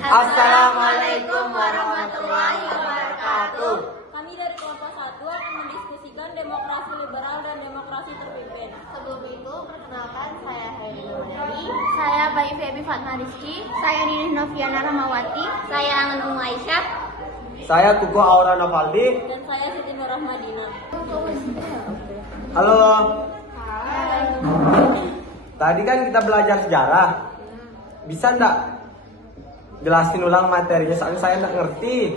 Assalamualaikum warahmatullahi wabarakatuh. Kami dari kelompok 1 akan mendiskusikan demokrasi liberal dan demokrasi terpimpin. Sebelum itu, perkenalkan saya Heri Nurmadi. Saya Bayi Febi Fatma Rizky. Saya Nini Noviana Ramawati. Saya Angan Aisyah. Saya Kuku Aura Novaldi. Dan saya Siti Nurahmadina. Halo. Tadi kan kita belajar sejarah. Bisa enggak jelasin ulang materinya? Soalnya saya enggak ngerti.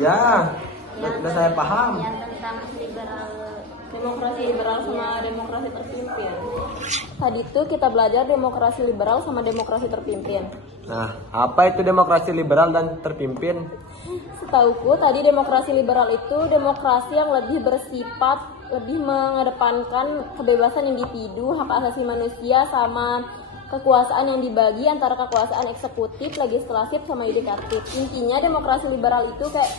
Ya, sudah saya paham. Yang tentang Demokrasi liberal sama demokrasi terpimpin. Tadi itu kita belajar demokrasi liberal sama demokrasi terpimpin. Nah, apa itu demokrasi liberal dan terpimpin? Setauku tadi demokrasi liberal itu demokrasi yang lebih bersifat lebih mengedepankan kebebasan individu, hak asasi manusia, sama kekuasaan yang dibagi antara kekuasaan eksekutif, legislatif, sama yudikatif. Intinya demokrasi liberal itu kayak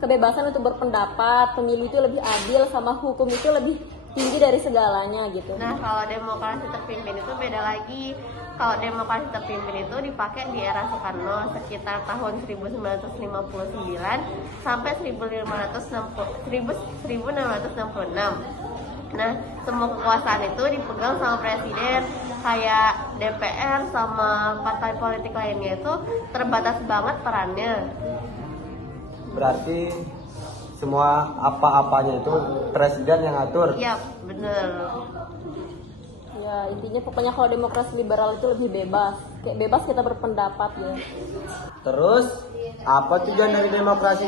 kebebasan untuk berpendapat, pemilu itu lebih adil, sama hukum itu lebih tinggi dari segalanya gitu. Nah, kalau demokrasi terpimpin itu beda lagi. Kalau demokrasi terpimpin itu dipakai di era Soekarno sekitar tahun 1959 sampai 1666. Nah, semua kekuasaan itu dipegang sama presiden, kayak DPR sama partai politik lainnya itu terbatas banget perannya. Berarti semua apa-apanya itu presiden yang ngatur. Iya, bener. Ya, intinya pokoknya kalau demokrasi liberal itu lebih bebas. Kayak bebas kita berpendapat ya. Terus, apa tujuan dari demokrasi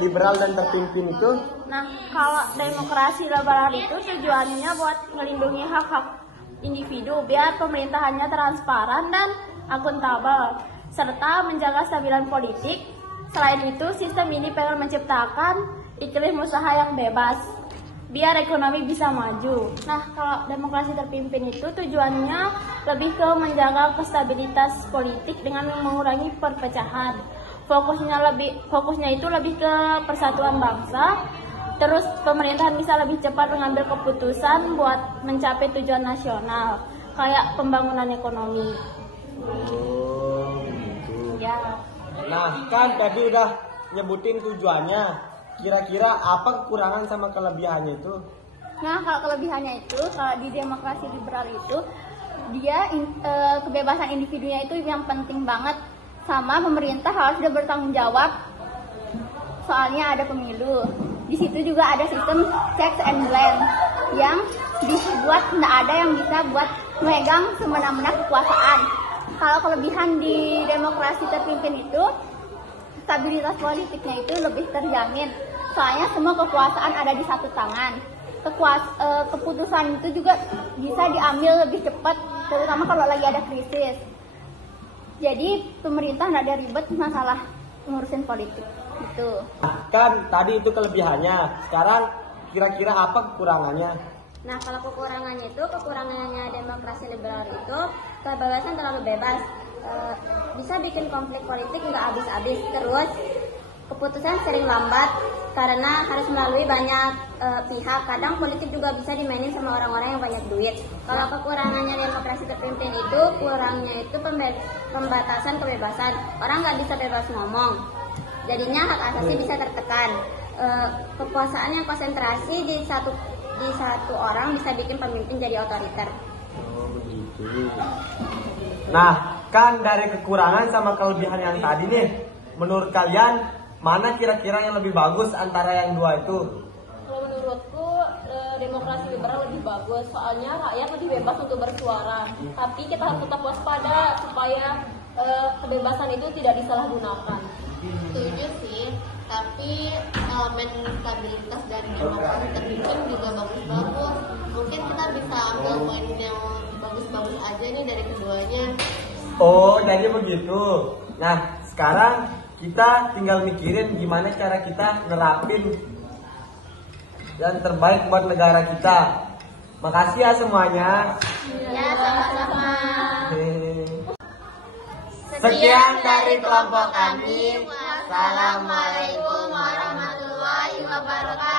liberal dan terpimpin itu? Nah, kalau demokrasi liberal itu tujuannya buat melindungi hak-hak individu biar pemerintahannya transparan dan akuntabel, serta menjaga stabilan politik. Selain itu, sistem ini pengen menciptakan iklim usaha yang bebas biar ekonomi bisa maju. Nah, kalau demokrasi terpimpin itu tujuannya lebih ke menjaga stabilitas politik dengan mengurangi perpecahan. Fokusnya itu lebih ke persatuan bangsa. Terus pemerintahan bisa lebih cepat mengambil keputusan buat mencapai tujuan nasional, kayak pembangunan ekonomi. Oh, gitu. Ya. Nah, kan tadi udah nyebutin tujuannya. Kira-kira apa kekurangan sama kelebihannya itu? Nah, kalau kelebihannya itu, kalau di demokrasi liberal itu, dia kebebasan individunya itu yang penting banget, sama pemerintah harus dia bertanggung jawab. Soalnya ada pemilu. Di situ juga ada sistem checks and balance yang dibuat tidak ada yang bisa buat megang semena-mena kekuasaan. Kalau kelebihan di demokrasi terpimpin itu, stabilitas politiknya itu lebih terjamin. Soalnya semua kekuasaan ada di satu tangan. Keputusan itu juga bisa diambil lebih cepat, terutama kalau lagi ada krisis. Jadi pemerintah nggak ada ribet masalah ngurusin politik gitu. Kan tadi itu kelebihannya. Sekarang kira-kira apa kekurangannya? Nah, kalau kekurangannya demokrasi liberal itu kebebasan terlalu bebas, bisa bikin konflik politik nggak habis-habis, terus keputusan sering lambat karena harus melalui banyak pihak. Kadang politik juga bisa dimainin sama orang-orang yang banyak duit. Kalau kekurangannya demokrasi terpimpin itu, kurangnya itu pembatasan kebebasan. Orang nggak bisa bebas ngomong, jadinya hak asasi bisa tertekan. Kekuasaan yang konsentrasi di satu orang bisa bikin pemimpin jadi otoriter. Oh, begitu. Nah, kan dari kekurangan sama kelebihan yang tadi nih, menurut kalian mana kira-kira yang lebih bagus antara yang dua itu? Kalau menurutku demokrasi liberal lebih bagus, soalnya rakyat lebih bebas untuk bersuara. Tapi kita harus tetap waspada supaya kebebasan itu tidak disalahgunakan. Setuju sih, tapi elemen stabilitas dari demokrasi terpimpin juga bagus-bagus. Mungkin kita bisa ambil poin yang bagus-bagus aja nih dari keduanya. Oh, jadi begitu. Nah, sekarang kita tinggal mikirin gimana cara kita nerapin yang terbaik buat negara kita. Makasih ya semuanya. Ya, sama-sama. Sekian dari kelompok kami. Wassalamualaikum warahmatullahi wabarakatuh.